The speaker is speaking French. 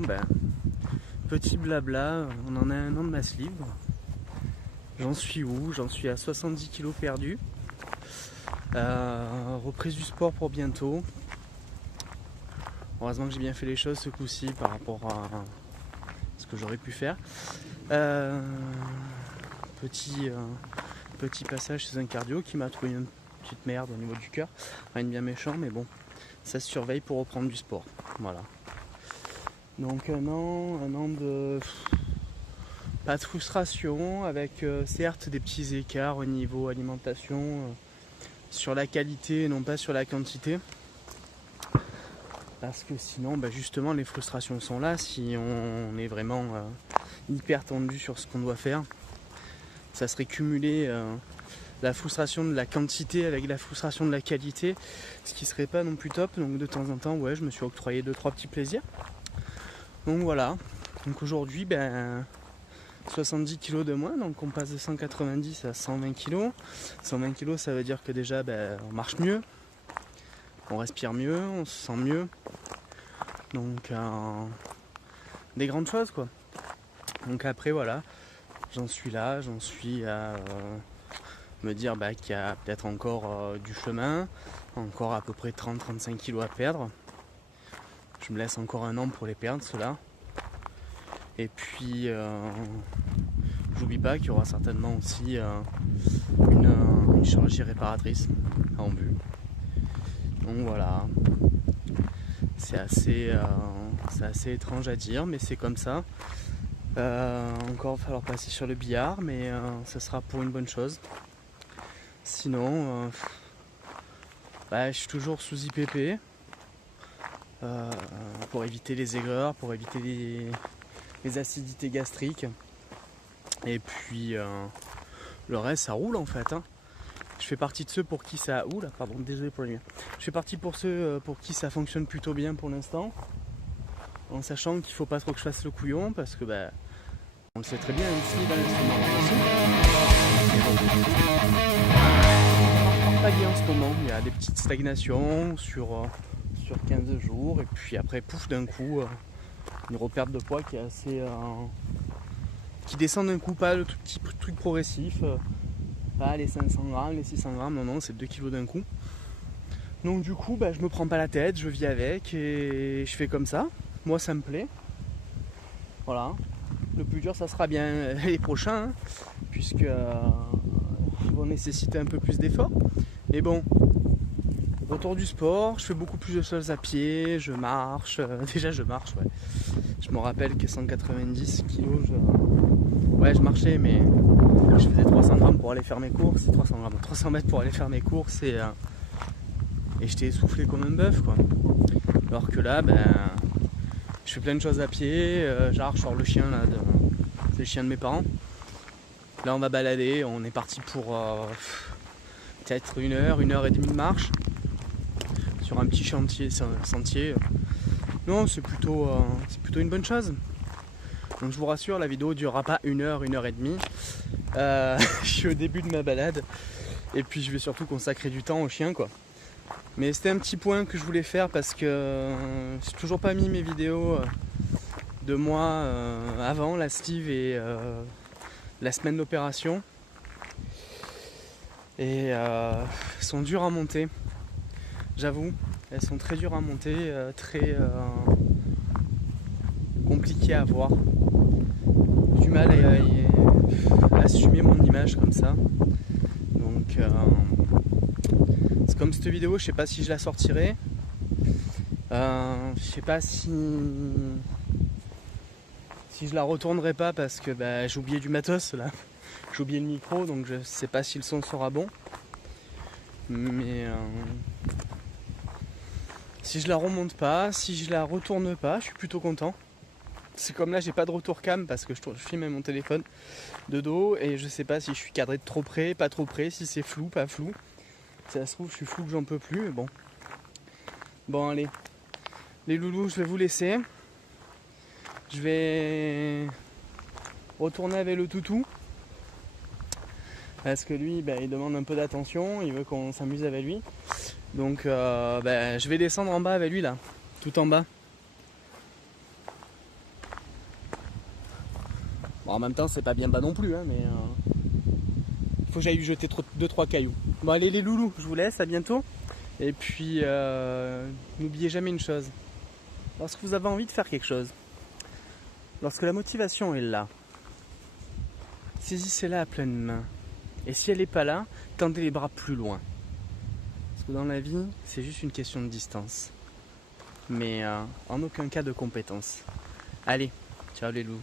Bon ben, petit blabla, on en a un an de ma sleeve. J'en suis où? J'en suis à 70 kg perdus. Reprise du sport pour bientôt. Heureusement que j'ai bien fait les choses ce coup-ci par rapport à ce que j'aurais pu faire. Petit passage chez un cardio qui m'a trouvé une petite merde au niveau du cœur. Rien de bien méchant, mais bon, ça se surveille pour reprendre du sport. Voilà. Donc un an de pas de frustration, avec certes des petits écarts au niveau alimentation, sur la qualité et non pas sur la quantité. Parce que sinon, justement, les frustrations sont là. Si on est vraiment hyper tendu sur ce qu'on doit faire, ça serait cumuler la frustration de la quantité avec la frustration de la qualité, ce qui serait pas non plus top. Donc de temps en temps, ouais, je me suis octroyé 2-3 petits plaisirs. Donc voilà. Donc aujourd'hui, 70 kg de moins, donc on passe de 190 à 120 kg. 120 kg, ça veut dire que déjà, on marche mieux, on respire mieux, on se sent mieux. Donc des grandes choses quoi. Donc après voilà, j'en suis à me dire qu'il y a peut-être encore du chemin, encore à peu près 30-35 kg à perdre. Je me laisse encore un an pour les perdre ceux-là. Et puis j'oublie pas qu'il y aura certainement aussi une chirurgie réparatrice en vue. Donc voilà. C'est assez étrange à dire, mais c'est comme ça. Encore il va falloir passer sur le billard, mais ce sera pour une bonne chose. Sinon, je suis toujours sous IPP pour éviter les aigreurs, pour éviter les acidités gastriques. Et puis le reste, ça roule en fait. Je fais partie de ceux pour qui ça... Ouh là, pardon, désolé pour les miens. Je fais partie pour ceux pour qui ça fonctionne plutôt bien pour l'instant. En sachant qu'il ne faut pas trop que je fasse le couillon parce que on le sait très bien ici dans l'instrument aussi. Pas bien en ce moment, il y a des petites stagnations sur 15 jours et puis après pouf d'un coup une reperte de poids qui est assez qui descend d'un coup, pas le tout petit truc progressif, pas les 500 grammes, les 600 grammes, non, c'est 2 kilos d'un coup. Donc du coup, je me prends pas la tête, je vis avec et je fais comme ça. Moi, ça me plaît. Voilà. Le plus dur, ça sera bien les prochains, puisque ils vont nécessiter un peu plus d'efforts. Mais bon, retour du sport, je fais beaucoup plus de choses à pied, je marche. Déjà, je marche, ouais. Je me rappelle que 190 kilos, je marchais, mais je faisais 300 grammes pour aller faire mes courses, 300 mètres pour aller faire mes courses et j'étais essoufflé comme un bœuf, quoi. Alors que là, je fais plein de choses à pied, je sors le chien là, c'est le chien de mes parents. Là on va balader, on est parti pour peut-être 1h et demie de marche sur un petit sentier. Non, c'est plutôt une bonne chose. Donc je vous rassure, la vidéo ne durera pas 1h et demie. Je suis au début de ma balade et puis je vais surtout consacrer du temps au chien, quoi. Mais c'était un petit point que je voulais faire parce que j'ai toujours pas mis mes vidéos de moi avant la sleeve et la semaine d'opération. Et elles sont dures à monter, j'avoue. Elles sont très dures à monter, très compliquées à voir. J'ai du mal à assumer mon image comme ça. Donc c'est comme cette vidéo, je sais pas si je la sortirai. Je sais pas si je la retournerai pas parce que j'ai oublié du matos là. J'ai oublié le micro, donc je sais pas si le son sera bon. Mais si je la remonte pas, si je la retourne pas, je suis plutôt content. C'est comme là, j'ai pas de retour cam parce que je filme avec mon téléphone de dos et je sais pas si je suis cadré de trop près, pas trop près, si c'est flou, pas flou. Si ça se trouve, je suis flou que j'en peux plus, mais bon. Bon, allez. Les loulous, je vais vous laisser. Je vais retourner avec le toutou. Parce que lui, il demande un peu d'attention, il veut qu'on s'amuse avec lui. Donc, je vais descendre en bas avec lui, là. Tout en bas. Bon, en même temps, c'est pas bien bas non plus, hein, mais faut que j'aille lui jeter 2-3 cailloux. Bon, allez les loulous, je vous laisse, à bientôt. Et puis, n'oubliez jamais une chose. Lorsque vous avez envie de faire quelque chose, lorsque la motivation est là, saisissez-la à pleine main. Et si elle n'est pas là, tendez les bras plus loin. Parce que dans la vie, c'est juste une question de distance. Mais en aucun cas de compétence. Allez, ciao les loups.